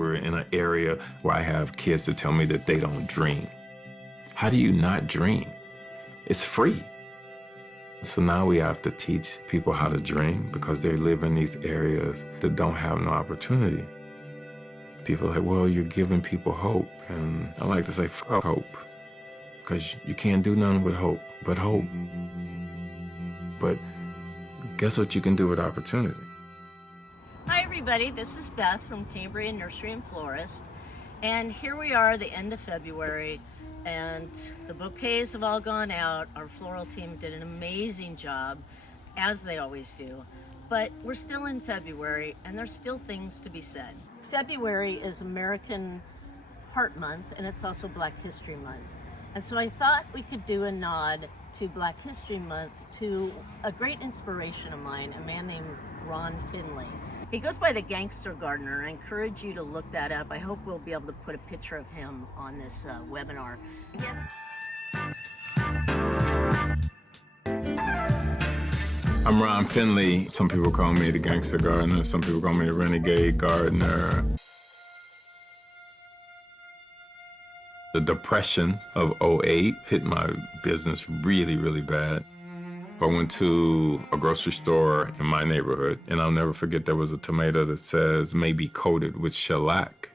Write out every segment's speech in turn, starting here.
we're in an area where I have kids that tell me that they don't dream. How do you not dream? It's free. So now we have to teach people how to dream because they live in these areas that don't have no opportunity. People are like, well, you're giving people hope. And I like to say, fuck hope. Because you can't do nothing with hope, but hope. But guess what you can do with opportunity? Hi everybody, this is Beth from Cambria Nursery Florist. And here we are, the end of February, and the bouquets have all gone out. Our floral team did an amazing job, as they always do. But we're still in February, and there's still things to be said. February is American Heart Month, and it's also Black History Month. And so I thought we could do a nod to Black History Month to a great inspiration of mine, a man named Ron Finley. He goes by the Gangster Gardener, and I encourage you to look that up. I hope we'll be able to put a picture of him on this webinar. Yes. I'm Ron Finley. Some people call me the Gangster Gardener. Some people call me the Renegade Gardener. The depression of '08 hit my business really, really bad. I went to a grocery store in my neighborhood, and I'll never forget there was a tomato that says maybe coated with shellac.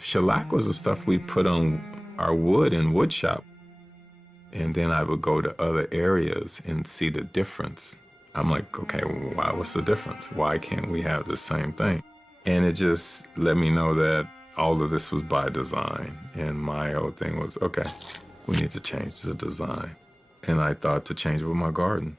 Shellac was the stuff we put on our wood in wood shop. And then I would go to other areas and see the difference. I'm like, okay, why? What's the difference? Why can't we have the same thing? And it just let me know that all of this was by design. And my whole thing was, okay, we need to change the design. And I thought to change it with my garden,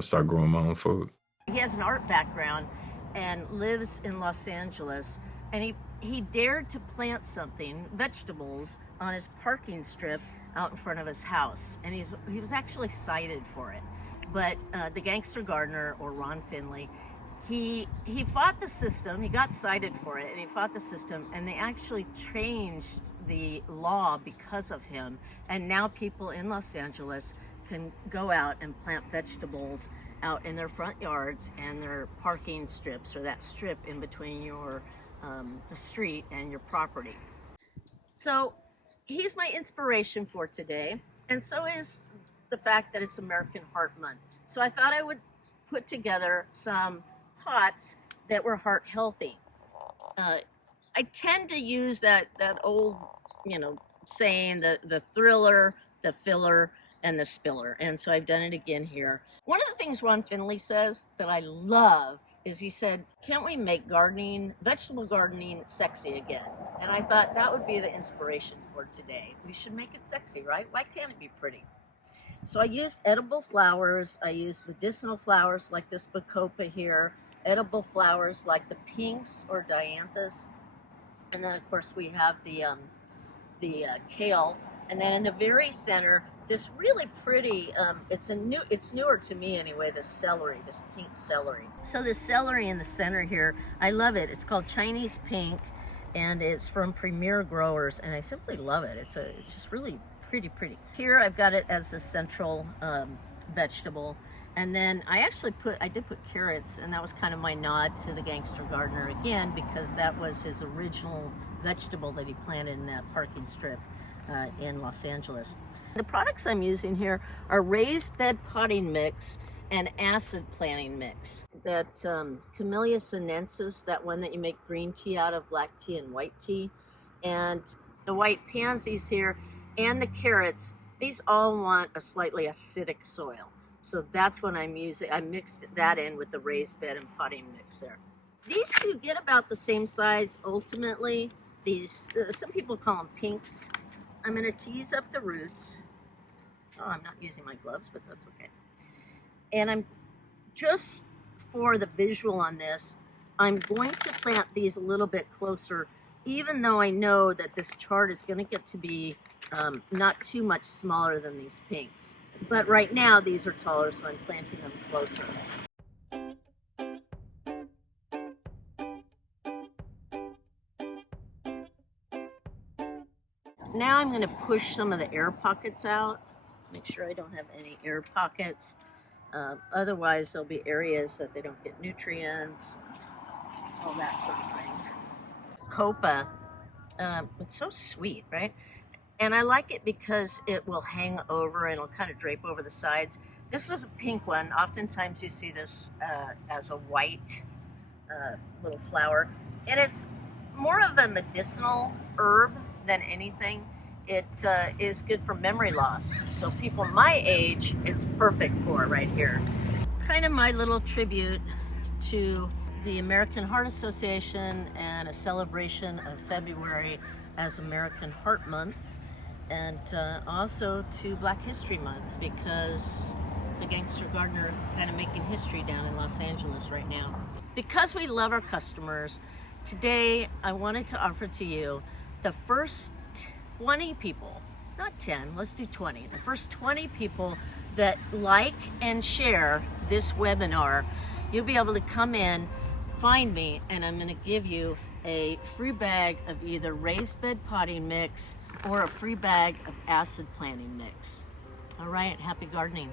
start growing my own food. He has an art background and lives in Los Angeles. And he dared to plant something, vegetables, on his parking strip out in front of his house. And he was actually cited for it. But the Gangster Gardener, or Ron Finley, he fought the system. He got cited for it, and he fought the system, and they actually changed the law because of him. And now people in Los Angeles can go out and plant vegetables out in their front yards and their parking strips, or that strip in between your the street and your property. So he's my inspiration for today, and so is the fact that it's American Heart Month. So I thought I would put together some pots that were heart healthy. I tend to use that old, saying, the thriller, the filler, and the spiller. And so I've done it again here. One of the things Ron Finley says that I love is he said, can't we make gardening, vegetable gardening, sexy again? And I thought that would be the inspiration for today. We should make it sexy, right? Why can't it be pretty? So I used edible flowers. I used medicinal flowers like this bacopa here, edible flowers like the pinks or dianthus. And then of course we have the kale. And then in the very center, this really pretty, it's newer to me anyway, this celery, this pink celery. So this celery in the center here, I love it. It's called Chinese pink, and it's from Premier Growers, and I simply love it. It's just really pretty. Here I've got it as a central vegetable. And then I did put carrots, and that was kind of my nod to the Gangster Gardener again, because that was his original vegetable that he planted in that parking strip in Los Angeles. The products I'm using here are raised bed potting mix and acid planting mix. That Camellia sinensis, that one that you make green tea out of, black tea and white tea, and the white pansies here, and the carrots, these all want a slightly acidic soil. So that's what I'm using. I mixed that in with the raised bed and potting mix there. These two get about the same size ultimately. These, some people call them pinks. I'm gonna tease up the roots. Oh, I'm not using my gloves, but that's okay. And I'm just for the visual on this, I'm going to plant these a little bit closer, even though I know that this chart is gonna get to be not too much smaller than these pinks. But right now, these are taller, so I'm planting them closer. Now I'm going to push some of the air pockets out. Make sure I don't have any air pockets. Otherwise, there'll be areas that they don't get nutrients, all that sort of thing. copa. It's so sweet, right? And I like it because it will hang over and it'll kind of drape over the sides. This is a pink one. Oftentimes you see this as a white little flower. And it's more of a medicinal herb than anything. It is good for memory loss. So people my age, it's perfect for right here. Kind of my little tribute to the American Heart Association and a celebration of February as American Heart Month, and also to Black History Month, because the Gangster Gardener kind of making history down in Los Angeles right now. Because we love our customers, today I wanted to offer to you the first 20 people, not 10, let's do 20. The first 20 people that like and share this webinar, you'll be able to come in, find me, and I'm gonna give you a free bag of either raised bed potting mix or a free bag of acid planting mix. All right, happy gardening.